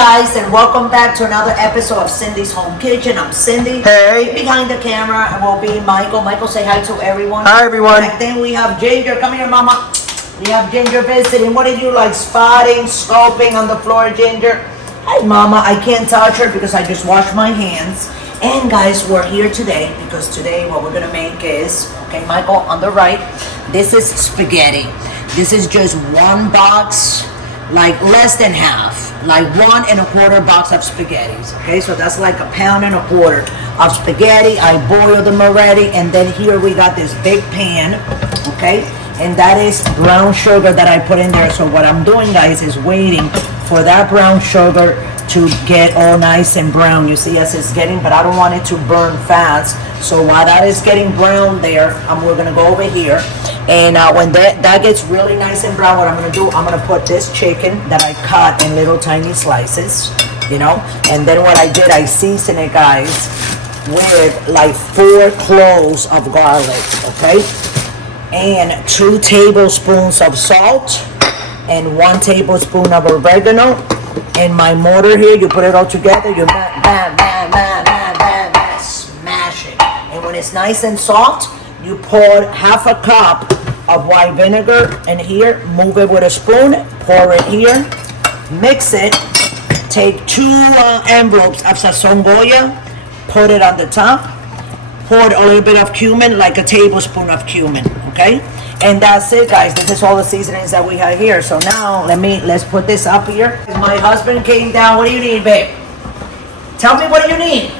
guys, and welcome back to another episode of Cindy's Home Kitchen. I'm Cindy. Hey. Behind the camera will be Michael. Michael, say hi to everyone. Hi, everyone. And then we have Ginger. Come here, Mama. We have Ginger visiting. What did you like? Spotting, scoping on the floor, Ginger? Hi, Mama. I can't touch her because I just washed my hands. And guys, we're here today because today what we're gonna make is, okay, Michael, on the right, this is spaghetti. This is just one box, like less than half, like 1 1/4 box of spaghettis. Okay, so that's like 1.25 pounds of spaghetti. I boiled them already, and then here we got this big pan, okay, and that is brown sugar that I put in there. So what I'm doing, guys, is waiting for that brown sugar to get all nice and brown. You see, as it's getting, but I don't want it to burn fast. So while that is getting brown there, we're gonna go over here, and when that gets really nice and brown, what I'm gonna do, I'm gonna put this chicken that I cut in little tiny slices, you know, and then what I did, I seasoned it, guys, with like 4 cloves of garlic, okay, and 2 tablespoons of salt, and 1 tablespoon of oregano. In my mortar here, you put it all together, you smash it. And when it's nice and soft, you pour half a cup of white vinegar in here, move it with a spoon, pour it here, mix it, take 2 envelopes of Sazon Goya, put it on the top, pour a little bit of cumin, like a tablespoon of cumin, okay? And that's it, guys. This is all the seasonings that we have here. So now, let's put this up here. My husband came down. What do you need, babe? Tell me, what do you need?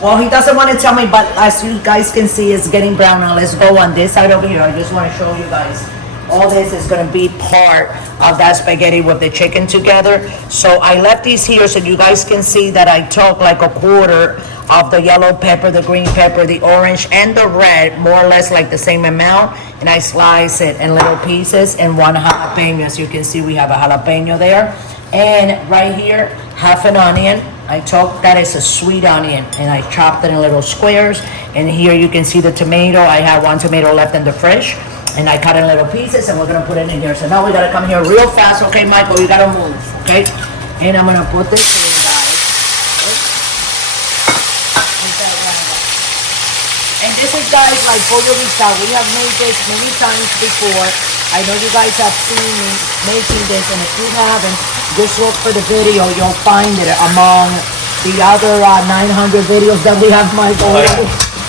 Well, he doesn't want to tell me, but as you guys can see, it's getting brown. Now let's go on this side over here. I just want to show you guys. All this is going to be part of that spaghetti with the chicken together. So I left these here so you guys can see that I took like 1/4 of the yellow pepper, the green pepper, the orange, and the red, more or less like the same amount, and I slice it in little pieces, and 1 jalapeno. As you can see, we have a jalapeno there. And right here, half an onion. I took, that is a sweet onion, and I chopped it in little squares. And here you can see the tomato. I have 1 tomato left in the fridge, and I cut it in little pieces, and we're gonna put it in here. So now we gotta come here real fast. Okay, Michael, you gotta move, okay? And I'm gonna put this in, guys. And this is, guys, like Pollo. We have made this many times before. I know you guys have seen me making this, and if you haven't, just look for the video. You'll find it among the other 900 videos that we have, Michael.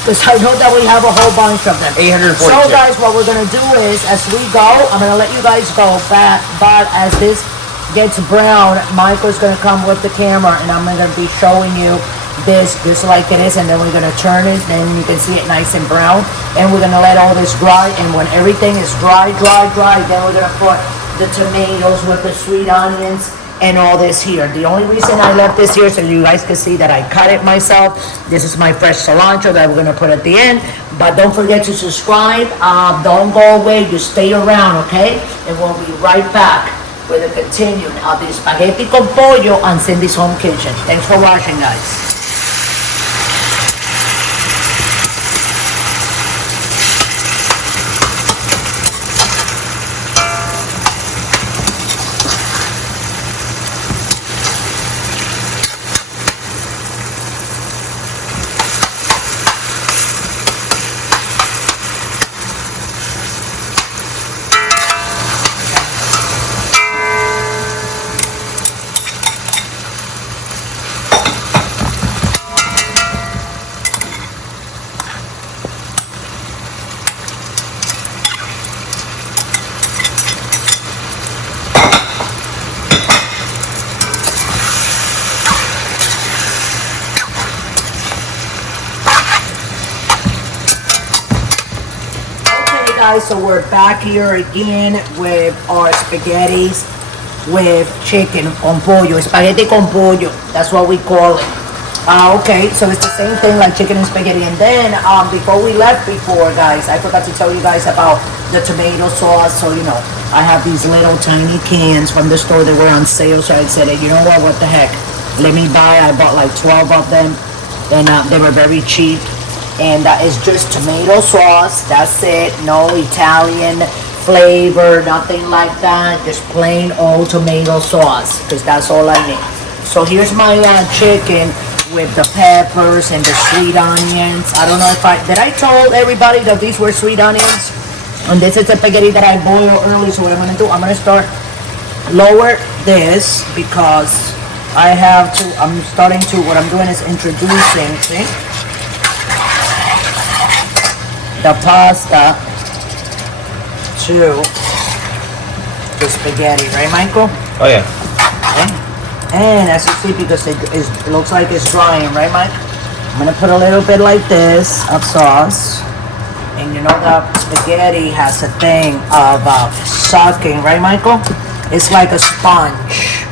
Because I know that we have a whole bunch of them. 842. So, guys, what we're going to do is, as we go, I'm going to let you guys go back, but as this gets brown, Michael's going to come with the camera, and I'm going to be showing you this just like it is, and then we're going to turn it, and you can see it nice and brown, and we're going to let all this dry, and when everything is dry, then we're going to put the tomatoes with the sweet onions and all this here. The only reason I left this here so you guys can see that I cut it myself. This is my fresh cilantro that we're gonna put at the end. But don't forget to subscribe. Don't go away. You stay around, okay? And we'll be right back with a continuing of the spaghetti con pollo on Cindy's Home Kitchen. Thanks for watching, guys. Guys, so we're back here again with our spaghettis with chicken con pollo, spaghetti con pollo, that's what we call it. Okay, so it's the same thing like chicken and spaghetti. And then before we left before, guys, I forgot to tell you guys about the tomato sauce. So, you know, I have these little tiny cans from the store that were on sale, so I said, you know what the heck, let me buy. I bought like 12 of them, and they were very cheap. And it's just tomato sauce, that's it. No Italian flavor, nothing like that. Just plain old tomato sauce, because that's all I need. So here's my chicken with the peppers and the sweet onions. I don't know if did I told everybody that these were sweet onions? And this is the spaghetti that I boiled early. So what I'm gonna do, I'm gonna start lower this because what I'm doing is introducing, see? The pasta to the spaghetti, right, Michael? Oh yeah. Okay. And as you see, because it looks like it's drying, right, Mike? I'm gonna put a little bit like this of sauce. And you know the spaghetti has a thing of sucking, right, Michael? It's like a sponge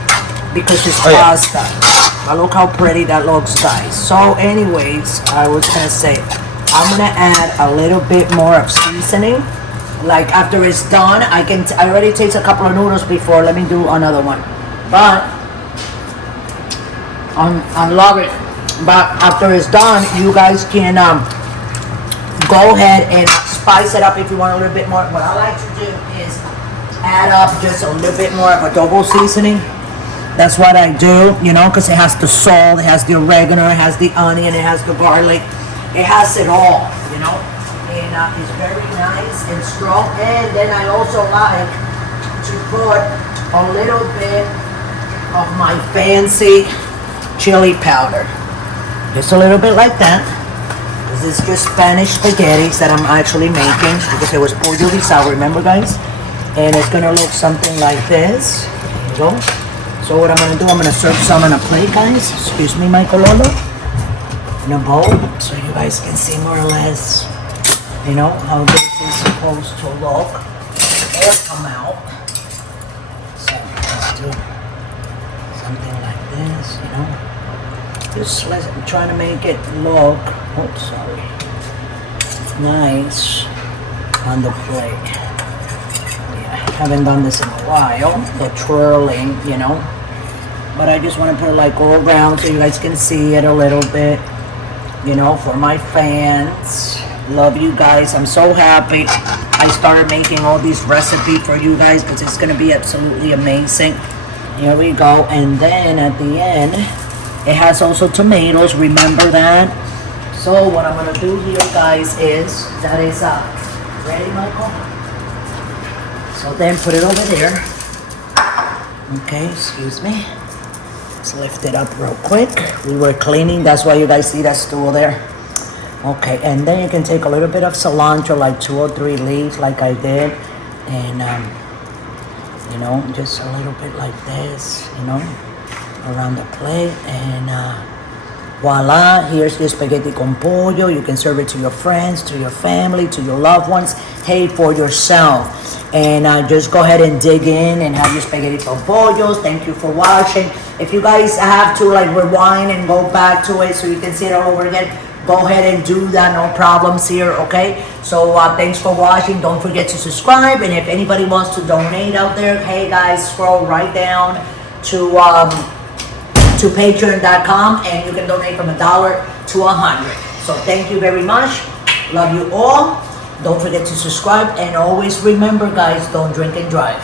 because it's pasta. But look how pretty that looks, guys. So anyways, I was gonna say, I'm gonna add a little bit more of seasoning. Like after it's done, I already taste a couple of noodles before. Let me do another one. But I love it. But after it's done, you guys can go ahead and spice it up if you want a little bit more. What I like to do is add up just a little bit more of adobo seasoning. That's what I do, you know, because it has the salt, it has the oregano, it has the onion, it has the garlic. It has it all, you know. And it's very nice and strong. And then I also like to put a little bit of my fancy chili powder. Just a little bit like that. This is just Spanish spaghetti that I'm actually making because it was pollo guisado, remember, guys? And it's gonna look something like this. There you go. So what I'm gonna do, I'm gonna serve some on a plate, guys. Excuse me, my Cololo. In a bowl, so you guys can see more or less, you know, how this is supposed to look or come out. So let's do something like this, you know. Just I'm trying to make it look, nice on the plate. Yeah, haven't done this in a while, the twirling, you know. But I just want to put it like all around so you guys can see it a little bit, you know, for my fans. Love you guys. I'm so happy I started making all these recipes for you guys because it's going to be absolutely amazing. Here we go. And then at the end, it has also tomatoes, remember that? So what I'm gonna do here, guys, is ready, Michael? So then put it over there. Okay, excuse me. Let's lift it up real quick. We were cleaning, that's why you guys see that stool there. Okay, and then you can take a little bit of cilantro, like 2 or 3 leaves, like I did, and you know, just a little bit like this, you know, around the plate, and voila, here's your spaghetti con pollo. You can serve it to your friends, to your family, to your loved ones, hey, for yourself. And just go ahead and dig in and have your spaghetti con pollos. Thank you for watching. If you guys have to like rewind and go back to it so you can see it all over again, go ahead and do that, no problems here, okay? So thanks for watching. Don't forget to subscribe, and if anybody wants to donate out there, hey guys, scroll right down to patreon.com, and you can donate from $1 to $100. So thank you very much. Love you all. Don't forget to subscribe, and always remember, guys, don't drink and drive.